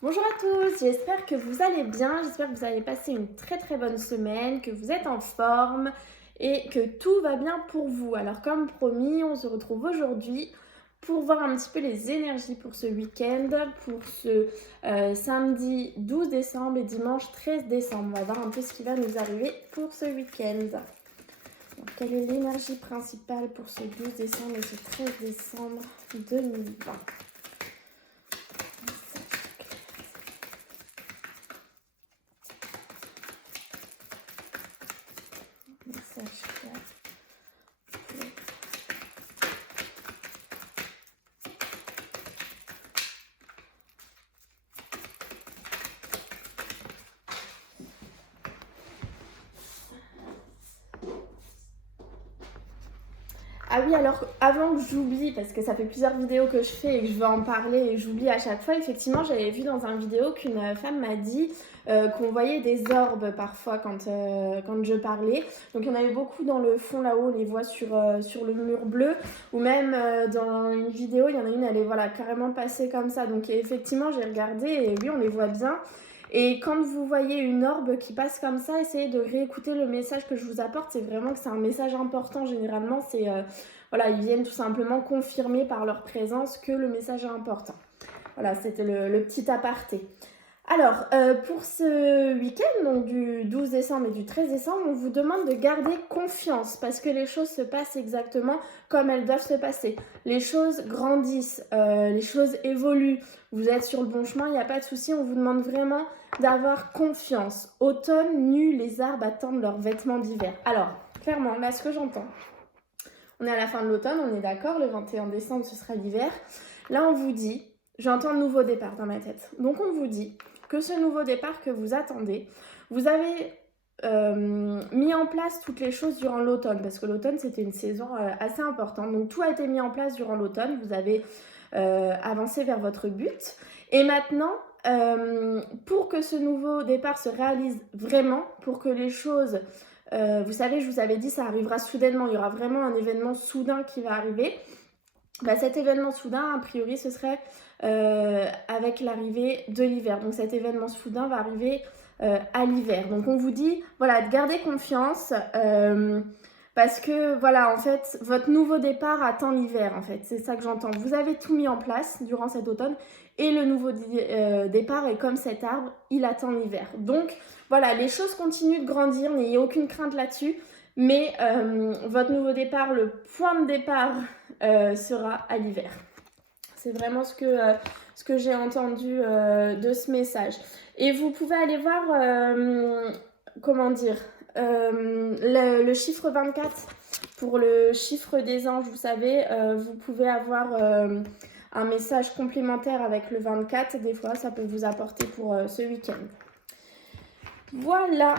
Bonjour à tous, j'espère que vous allez bien, j'espère que vous allez passer une très bonne semaine, que vous êtes en forme et que tout va bien pour vous. Alors comme promis, on se retrouve aujourd'hui pour voir un petit peu les énergies pour ce week-end, pour ce samedi 12 décembre et dimanche 13 décembre. On va voir un peu ce qui va nous arriver pour ce week-end. Donc, quelle est l'énergie principale pour ce 12 décembre et ce 13 décembre 2020? Message clair. Ah oui, alors avant que j'oublie, parce que ça fait plusieurs vidéos que je fais et que je veux en parler et j'oublie à chaque fois, effectivement j'avais vu dans une vidéo qu'une femme m'a dit qu'on voyait des orbes parfois quand je parlais. Donc il y en avait beaucoup dans le fond là-haut, on les voit sur le mur bleu, ou même dans une vidéo, il y en a une, elle est voilà, carrément passée comme ça. Donc effectivement j'ai regardé et oui, on les voit bien. Et quand vous voyez une orbe qui passe comme ça, essayez de réécouter le message que je vous apporte. C'est vraiment que c'est un message important. Généralement, c'est voilà, ils viennent tout simplement confirmer par leur présence que le message est important. Voilà, c'était le petit aparté. Alors, pour ce week-end, donc du 12 décembre et du 13 décembre, on vous demande de garder confiance parce que les choses se passent exactement comme elles doivent se passer. Les choses grandissent, les choses évoluent, vous êtes sur le bon chemin, il n'y a pas de souci, on vous demande vraiment d'avoir confiance. Automne nu, les arbres attendent leurs vêtements d'hiver. Alors, clairement, là, ce que j'entends, on est à la fin de l'automne, on est d'accord, le 21 décembre, ce sera l'hiver. Là, on vous dit, j'entends nouveau départ dans ma tête. Donc, on vous dit que ce nouveau départ que vous attendez, vous avez mis en place toutes les choses durant l'automne, parce que l'automne, c'était une saison assez importante. Donc, tout a été mis en place durant l'automne. Vous avez avancé vers votre but. Et maintenant, pour que ce nouveau départ se réalise vraiment, pour que les choses... vous savez, je vous avais dit, ça arrivera soudainement. Il y aura vraiment un événement soudain qui va arriver. Bah, cet événement soudain, a priori, ce serait avec l'arrivée de l'hiver. Donc cet événement soudain va arriver à l'hiver. Donc on vous dit, voilà, de garder confiance parce que, voilà, en fait, votre nouveau départ attend l'hiver, en fait. C'est ça que j'entends. Vous avez tout mis en place durant cet automne et le nouveau départ est comme cet arbre, il attend l'hiver. Donc, voilà, les choses continuent de grandir, n'ayez aucune crainte là-dessus. Mais votre nouveau départ, le point de départ sera à l'hiver. C'est vraiment ce que j'ai entendu de ce message. Et vous pouvez aller voir, comment dire, le chiffre 24 pour le chiffre des anges. Vous savez, vous pouvez avoir un message complémentaire avec le 24. Des fois, ça peut vous apporter pour ce week-end. Voilà.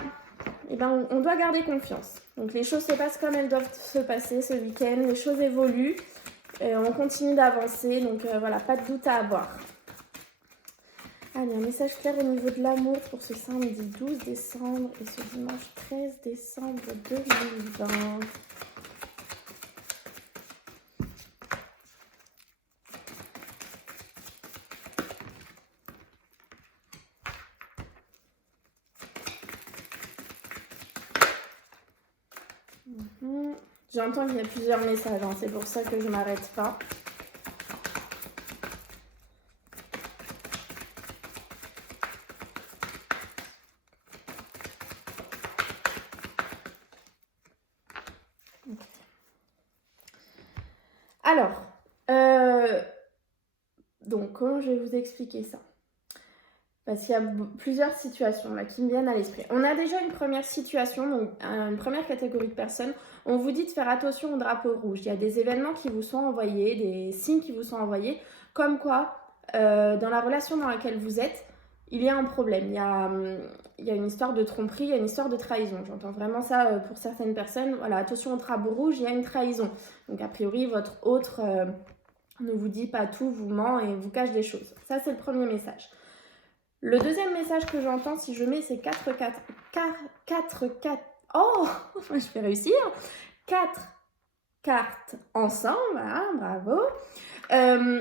Et ben, on doit garder confiance. Donc les choses se passent comme elles doivent se passer ce week-end. Les choses évoluent. On continue d'avancer. Donc voilà, pas de doute à avoir. Allez, un message clair au niveau de l'amour pour ce samedi 12 décembre et ce dimanche 13 décembre 2020. J'entends qu'il y a plusieurs messages, hein, c'est pour ça que je ne m'arrête pas. Alors, donc comment je vais vous expliquer ça? Parce qu'il y a plusieurs situations là qui me viennent à l'esprit. On a déjà une première situation, donc une première catégorie de personnes. On vous dit de faire attention au drapeau rouge. Il y a des événements qui vous sont envoyés, des signes qui vous sont envoyés, comme quoi dans la relation dans laquelle vous êtes, il y a un problème. Il y a une histoire de tromperie, il y a une histoire de trahison. J'entends vraiment ça pour certaines personnes. Voilà, attention au drapeau rouge, il y a une trahison. Donc a priori, votre autre ne vous dit pas tout, vous ment et vous cache des choses. Ça, c'est le premier message. Le deuxième message que j'entends, si je mets ces 4, oh, je vais réussir, 4 cartes ensemble, hein, bravo,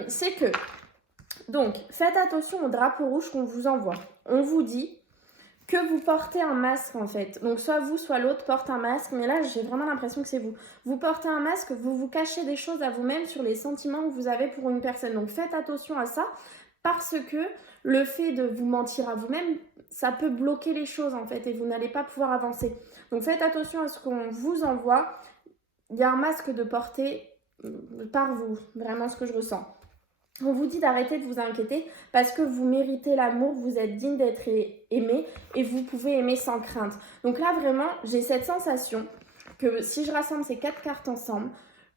c'est que Donc, faites attention au drapeau rouge qu'on vous envoie. On vous dit que vous portez un masque en fait. Donc soit vous, soit l'autre porte un masque, mais là j'ai vraiment l'impression que c'est vous. Vous portez un masque, vous vous cachez des choses à vous-même sur les sentiments que vous avez pour une personne. Donc faites attention à ça, parce que le fait de vous mentir à vous-même, ça peut bloquer les choses en fait, et vous n'allez pas pouvoir avancer. Donc faites attention à ce qu'on vous envoie. Il y a un masque de porter par vous, vraiment ce que je ressens. On vous dit d'arrêter de vous inquiéter parce que vous méritez l'amour, vous êtes digne d'être aimé et vous pouvez aimer sans crainte. Donc là, vraiment, j'ai cette sensation que si je rassemble ces 4 cartes ensemble,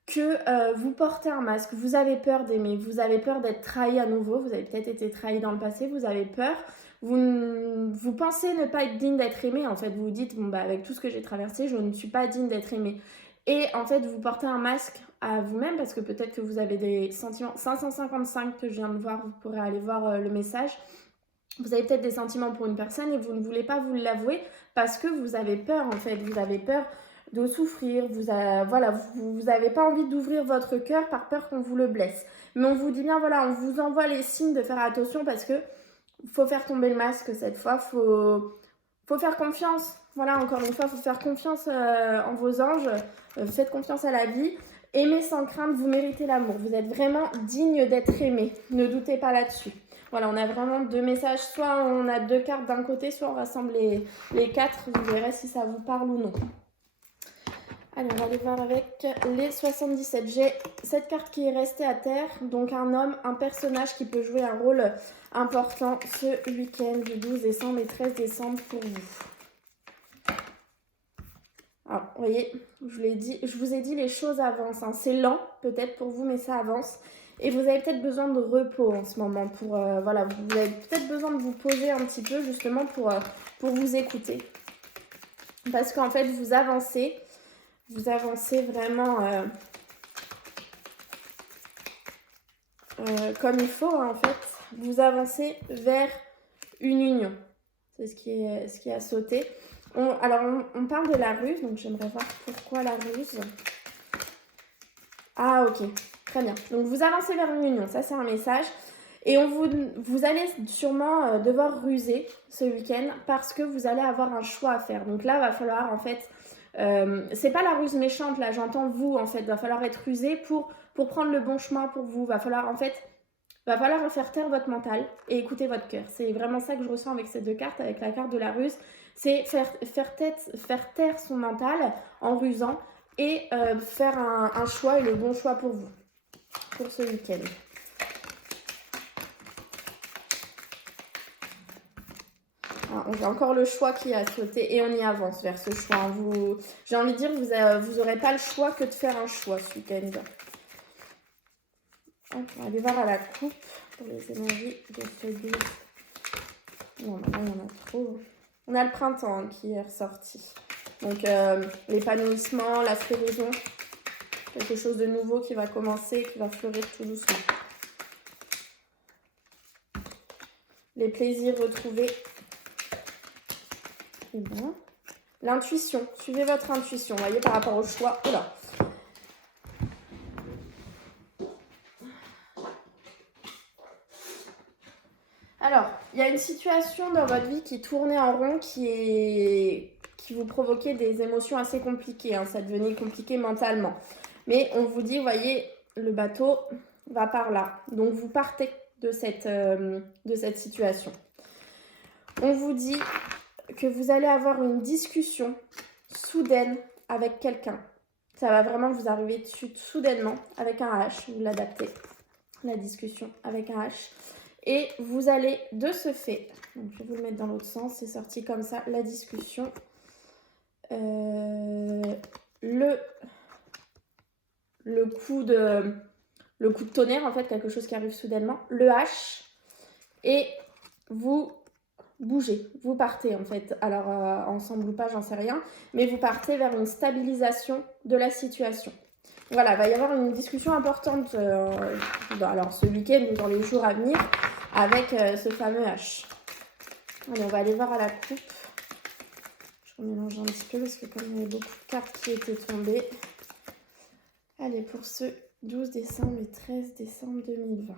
que vous portez un masque, vous avez peur d'aimer, vous avez peur d'être trahi à nouveau, vous avez peut-être été trahi dans le passé, vous avez peur, vous pensez ne pas être digne d'être aimé, en fait, vous vous dites, bon, bah, avec tout ce que j'ai traversé, je ne suis pas digne d'être aimé. Et en fait, vous portez un masque à vous-même parce que peut-être que vous avez des sentiments. 555 que je viens de voir, vous pourrez aller voir le message. Vous avez peut-être des sentiments pour une personne et vous ne voulez pas vous l'avouer parce que vous avez peur en fait. Vous avez peur de souffrir. Vous n'avez pas envie d'ouvrir votre cœur par peur qu'on vous le blesse. Mais on vous dit bien, voilà, on vous envoie les signes de faire attention parce que faut faire tomber le masque cette fois. Faut faire confiance. Voilà, encore une fois, il faut faire confiance en vos anges. Faites confiance à la vie. Aimez sans crainte, vous méritez l'amour. Vous êtes vraiment digne d'être aimé. Ne doutez pas là-dessus. Voilà, on a vraiment 2 messages. Soit on a 2 cartes d'un côté, soit on rassemble les 4. Vous verrez si ça vous parle ou non. Allez, on va aller voir avec les 77. J'ai cette carte qui est restée à terre. Donc un homme, un personnage qui peut jouer un rôle important ce week-end du 12 décembre et 13 décembre pour vous. Alors, vous voyez, je vous ai dit, les choses avancent. Hein. C'est lent, peut-être pour vous, mais ça avance. Et vous avez peut-être besoin de repos en ce moment. Vous avez peut-être besoin de vous poser un petit peu, justement, pour vous écouter. Parce qu'en fait, vous avancez vraiment comme il faut, hein, en fait. Vous avancez vers une union. C'est ce qui a sauté. On parle de la ruse, donc j'aimerais voir pourquoi la ruse. Ah, ok, très bien. Donc, vous avancez vers une union, ça c'est un message. Et vous allez sûrement devoir ruser ce week-end parce que vous allez avoir un choix à faire. Donc là, il va falloir en fait... c'est pas la ruse méchante, là, j'entends vous en fait. Il va falloir être rusé pour prendre le bon chemin pour vous. Va falloir faire taire votre mental et écouter votre cœur. C'est vraiment ça que je ressens avec ces 2 cartes, avec la carte de la ruse. C'est faire taire son mental en rusant et faire un choix et le bon choix pour vous, pour ce week-end. J'ai encore le choix qui a sauté et on y avance vers ce choix. J'ai envie de dire, vous n'aurez pas le choix que de faire un choix ce week-end. On va aller voir à la coupe pour les énergies de ce 12. Non, là, il y en a trop. On a le printemps qui est ressorti. Donc, l'épanouissement, la floraison. Quelque chose de nouveau qui va commencer, qui va fleurir tout doucement. Les plaisirs retrouvés. Et bien, l'intuition. Suivez votre intuition. Vous voyez, par rapport au choix. Oh là. Alors, il y a une situation dans votre vie qui tournait en rond, qui vous provoquait des émotions assez compliquées. Hein. Ça devenait compliqué mentalement. Mais on vous dit, vous voyez, le bateau va par là. Donc, vous partez de cette situation. On vous dit que vous allez avoir une discussion soudaine avec quelqu'un. Ça va vraiment vous arriver dessus soudainement avec un H. Vous l'adaptez, la discussion avec un H. Et vous allez de ce fait, donc je vais vous le mettre dans l'autre sens, c'est sorti comme ça, la discussion. Le coup de tonnerre, en fait, quelque chose qui arrive soudainement. Le H. Et vous bougez, vous partez en fait. Alors ensemble ou pas, j'en sais rien. Mais vous partez vers une stabilisation de la situation. Voilà, il va y avoir une discussion importante alors ce week-end ou dans les jours à venir avec ce fameux H. Allez, on va aller voir à la coupe. Je remélange un petit peu parce que comme il y avait beaucoup de cartes qui étaient tombées. Allez, pour ce 12 décembre et 13 décembre 2020.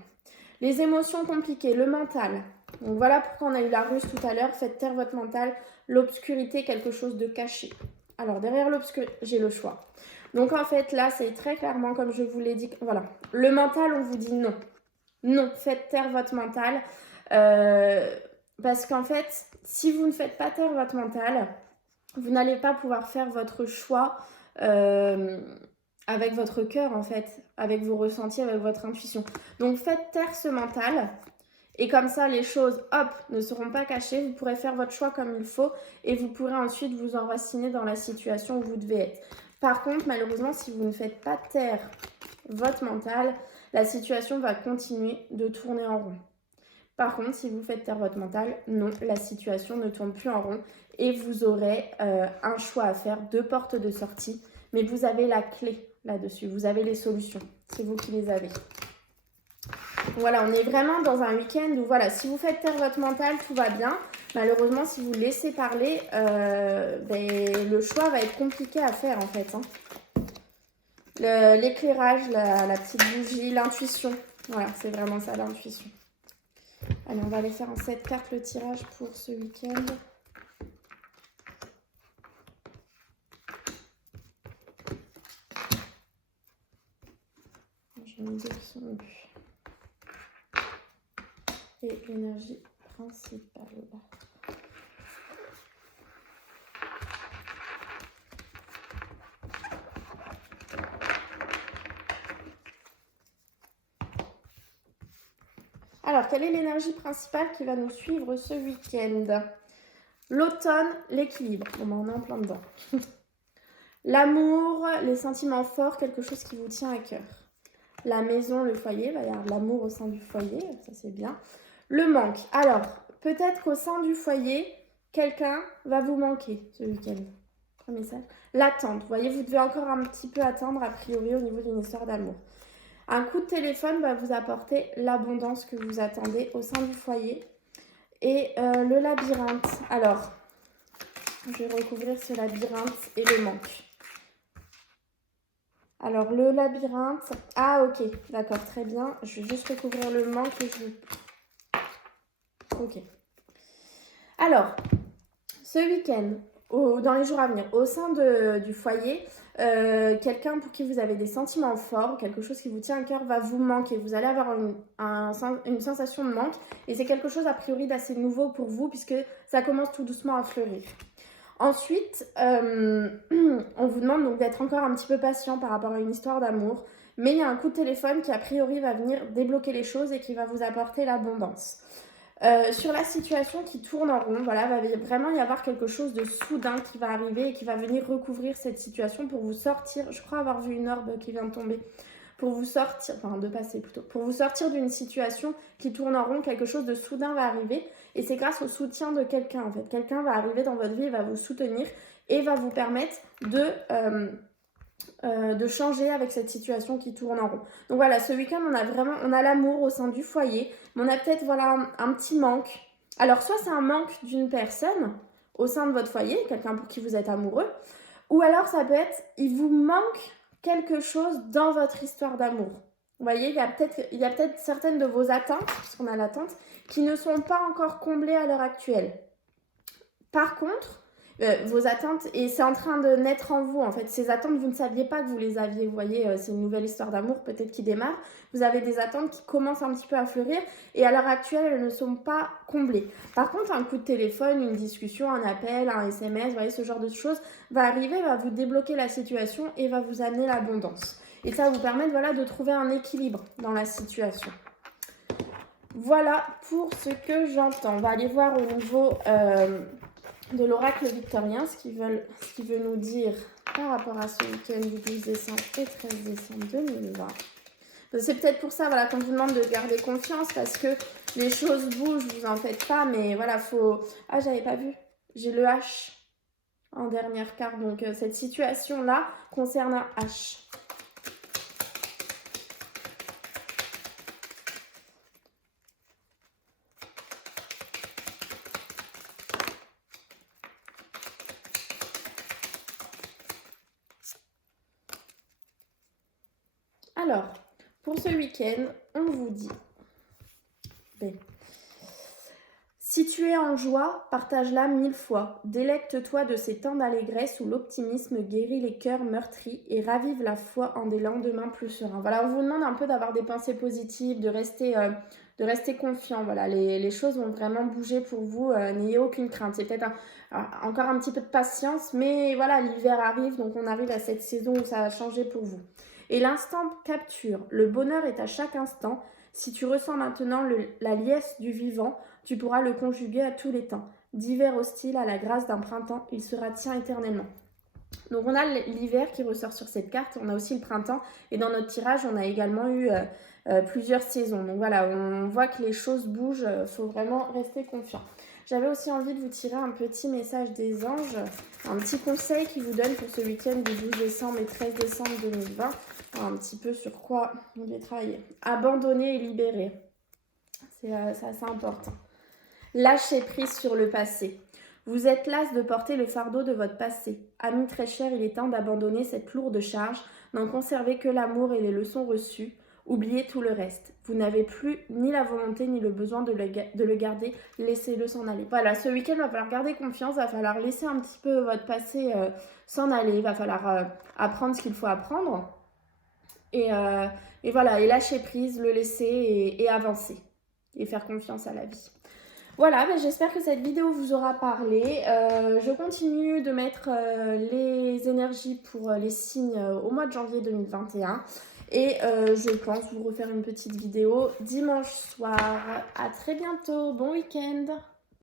Les émotions compliquées, le mental. Donc voilà pourquoi on a eu la ruse tout à l'heure. Faites taire votre mental. L'obscurité, quelque chose de caché. Alors derrière l'obscurité, j'ai le choix. Donc en fait là, c'est très clairement comme je vous l'ai dit. Voilà. Le mental, on vous dit non. Non, faites taire votre mental. Parce qu'en fait, si vous ne faites pas taire votre mental, vous n'allez pas pouvoir faire votre choix avec votre cœur, en fait, avec vos ressentis, avec votre intuition. Donc faites taire ce mental. Et comme ça, les choses, hop, ne seront pas cachées. Vous pourrez faire votre choix comme il faut et vous pourrez ensuite vous enraciner dans la situation où vous devez être. Par contre, malheureusement, si vous ne faites pas taire votre mental, la situation va continuer de tourner en rond. Par contre, si vous faites taire votre mental, non, la situation ne tourne plus en rond et vous aurez un choix à faire, 2 portes de sortie. Mais vous avez la clé là-dessus, vous avez les solutions, c'est vous qui les avez. Voilà, on est vraiment dans un week-end où voilà, si vous faites taire votre mental, tout va bien. Malheureusement, si vous laissez parler, le choix va être compliqué à faire en fait. Hein. L'éclairage, la petite bougie, l'intuition. Voilà, c'est vraiment ça, l'intuition. Allez, on va aller faire en 7 cartes le tirage pour ce week-end. J'en ai 2 qui sont lus. Et l'énergie principale. Alors, quelle est l'énergie principale qui va nous suivre ce week-end? L'automne, l'équilibre. Bon, ben, on est en plein dedans. L'amour, les sentiments forts, quelque chose qui vous tient à cœur. La maison, le foyer, il va y avoir de l'amour au sein du foyer, ça c'est bien. Le manque. Alors, peut-être qu'au sein du foyer, quelqu'un va vous manquer ce week-end. Premier message. L'attente. Vous voyez, vous devez encore un petit peu attendre a priori au niveau d'une histoire d'amour. Un coup de téléphone va vous apporter l'abondance que vous attendez au sein du foyer. Et le labyrinthe. Alors, je vais recouvrir ce labyrinthe et le manque. Alors, le labyrinthe... Ah, ok. D'accord, très bien. Je vais juste recouvrir le manque et je... Ok. Alors, ce week-end, dans les jours à venir, au sein du foyer, quelqu'un pour qui vous avez des sentiments forts, quelque chose qui vous tient à cœur va vous manquer. Vous allez avoir une sensation de manque et c'est quelque chose a priori d'assez nouveau pour vous puisque ça commence tout doucement à fleurir. Ensuite, on vous demande donc d'être encore un petit peu patient par rapport à une histoire d'amour, mais il y a un coup de téléphone qui a priori va venir débloquer les choses et qui va vous apporter l'abondance. Sur la situation qui tourne en rond, voilà, va vraiment y avoir quelque chose de soudain qui va arriver et qui va venir recouvrir cette situation pour vous sortir. Je crois avoir vu une orbe qui vient de tomber. Pour vous sortir, enfin de passer plutôt, pour vous sortir d'une situation qui tourne en rond, quelque chose de soudain va arriver et c'est grâce au soutien de quelqu'un en fait. Quelqu'un va arriver dans votre vie, va vous soutenir et va vous permettre de changer avec cette situation qui tourne en rond. Donc voilà, ce week-end, on a l'amour au sein du foyer, mais on a peut-être voilà, un petit manque. Alors, soit c'est un manque d'une personne au sein de votre foyer, quelqu'un pour qui vous êtes amoureux, ou alors ça peut être, il vous manque quelque chose dans votre histoire d'amour. Vous voyez, il y a peut-être certaines de vos attentes, puisqu'on a l'attente, qui ne sont pas encore comblées à l'heure actuelle. Par contre, vos attentes, et c'est en train de naître en vous en fait, ces attentes vous ne saviez pas que vous les aviez, vous voyez, c'est une nouvelle histoire d'amour peut-être qui démarre, vous avez des attentes qui commencent un petit peu à fleurir et à l'heure actuelle elles ne sont pas comblées. Par contre un coup de téléphone, une discussion, un appel, un SMS, vous voyez, ce genre de choses va arriver, va vous débloquer la situation et va vous amener l'abondance et ça va vous permettre voilà, de trouver un équilibre dans la situation. Voilà pour ce que j'entends. On va aller voir au niveau de l'oracle victorien, ce qu'il veut nous dire par rapport à ce week-end du 12 décembre et 13 décembre 2020. C'est peut-être pour ça voilà, qu'on vous demande de garder confiance parce que les choses bougent, vous en faites pas, mais voilà, faut... Ah, j'avais pas vu, j'ai le H en dernière carte, donc cette situation-là concerne un H. Alors, pour ce week-end, on vous dit paix. Si tu es en joie, partage-la 1000 fois. Délecte-toi de ces temps d'allégresse où l'optimisme guérit les cœurs meurtris et ravive la foi en des lendemains plus sereins. Voilà, on vous demande un peu d'avoir des pensées positives, de rester confiant. Voilà, les choses vont vraiment bouger pour vous. N'ayez aucune crainte. C'est peut-être encore un petit peu de patience, mais voilà, l'hiver arrive, donc on arrive à cette saison où ça va changer pour vous. Et l'instant capture. Le bonheur est à chaque instant. Si tu ressens maintenant la liesse du vivant, tu pourras le conjuguer à tous les temps. D'hiver hostile à la grâce d'un printemps, il sera tien éternellement. Donc on a l'hiver qui ressort sur cette carte, on a aussi le printemps et dans notre tirage on a également eu plusieurs saisons. Donc voilà, on voit que les choses bougent, il faut vraiment rester confiant. J'avais aussi envie de vous tirer un petit message des anges, un petit conseil qu'ils vous donnent pour ce week-end du 12 décembre et 13 décembre 2020. Un petit peu sur quoi on devait travailler. Abandonner et libérer, c'est assez important. Lâchez prise sur le passé. Vous êtes las de porter le fardeau de votre passé. Ami très cher, il est temps d'abandonner cette lourde charge, n'en conserver que l'amour et les leçons reçues. Oubliez tout le reste. Vous n'avez plus ni la volonté ni le besoin de le garder. Laissez-le s'en aller. Voilà, ce week-end, il va falloir garder confiance. Il va falloir laisser un petit peu votre passé s'en aller. Il va falloir apprendre ce qu'il faut apprendre. Et voilà, et lâcher prise, le laisser et avancer. Et faire confiance à la vie. Voilà, j'espère que cette vidéo vous aura parlé. Je continue de mettre les énergies pour les signes au mois de janvier 2021. Et je pense vous refaire une petite vidéo dimanche soir. À très bientôt, bon week-end!